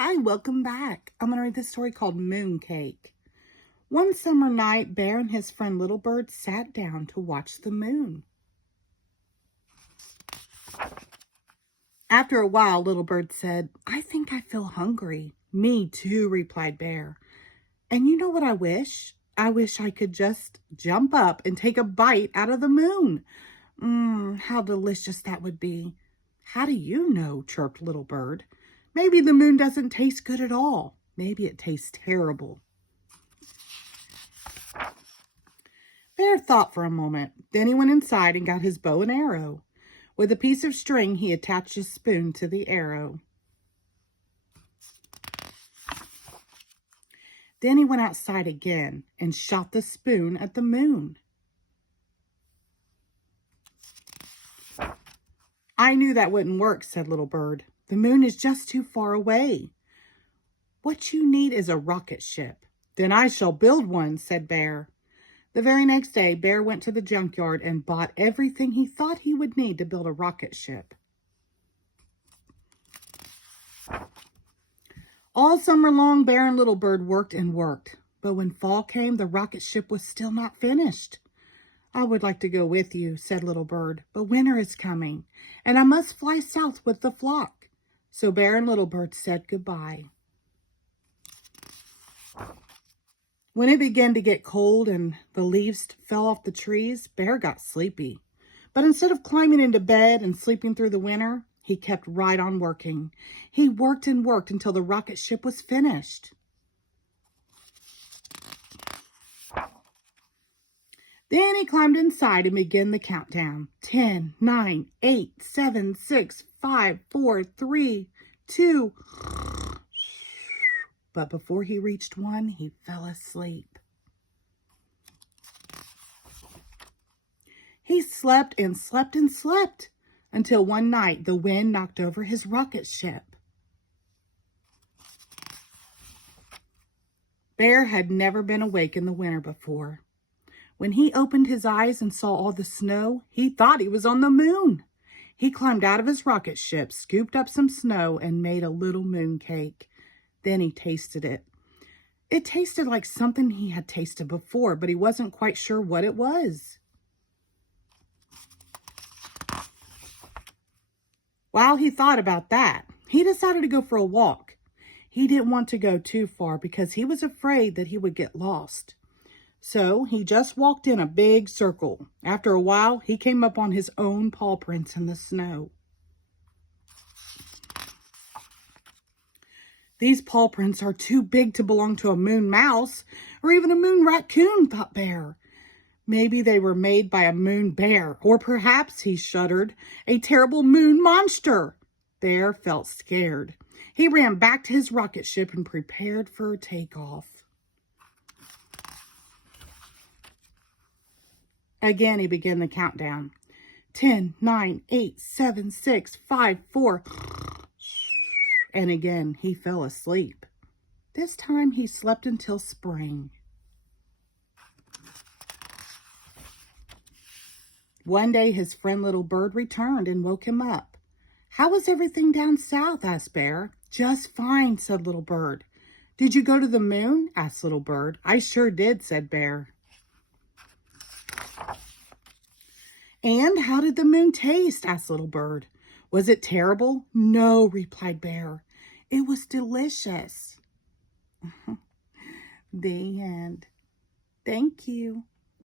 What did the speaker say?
Hi, welcome back. I'm going to read this story called Mooncake. One summer night, Bear and his friend Little Bird sat down to watch the moon. After a while, Little Bird said, "I think I feel hungry." "Me too," replied Bear. "And you know what I wish? I wish I could just jump up and take a bite out of the moon. How delicious that would be." "How do you know?" chirped Little Bird. "Maybe the moon doesn't taste good at all. Maybe it tastes terrible." Bear thought for a moment. Then he went inside and got his bow and arrow. With a piece of string, he attached a spoon to the arrow. Then he went outside again and shot the spoon at the moon. "I knew that wouldn't work," said Little Bird. "The moon is just too far away. What you need is a rocket ship." "Then I shall build one," said Bear. The very next day, Bear went to the junkyard and bought everything he thought he would need to build a rocket ship. All summer long, Bear and Little Bird worked and worked. But when fall came, the rocket ship was still not finished. "I would like to go with you," said Little Bird, "but winter is coming, and I must fly south with the flock." So Bear and Little Bird said goodbye. When it began to get cold and the leaves fell off the trees, Bear got sleepy. But instead of climbing into bed and sleeping through the winter, he kept right on working. He worked and worked until the rocket ship was finished. Then he climbed inside and began the countdown. 10, 9, 8, 7, 6, 5, 4, 3, 2. But before he reached 1, he fell asleep. He slept and slept and slept until one night the wind knocked over his rocket ship. Bear had never been awake in the winter before. When he opened his eyes and saw all the snow, he thought he was on the moon. He climbed out of his rocket ship, scooped up some snow, and made a little mooncake. Then he tasted it. It tasted like something he had tasted before, but he wasn't quite sure what it was. While he thought about that, he decided to go for a walk. He didn't want to go too far because he was afraid that he would get lost. So he just walked in a big circle. After a while, he came up on his own paw prints in the snow. "These paw prints are too big to belong to a moon mouse or even a moon raccoon," thought Bear. "Maybe they were made by a moon bear, or perhaps," he shuddered, "a terrible moon monster." Bear felt scared. He ran back to his rocket ship and prepared for takeoff. Again, he began the countdown. 10, 9, 8, 7, 6, 5, 4. And again, he fell asleep. This time, he slept until spring. One day, his friend Little Bird returned and woke him up. "How was everything down south?" asked Bear. "Just fine," said Little Bird. "Did you go to the moon?" asked Little Bird. "I sure did," said Bear. "And how did the moon taste?" asked Little Bird. "Was it terrible?" "No," replied Bear. "It was delicious." The end. Thank you.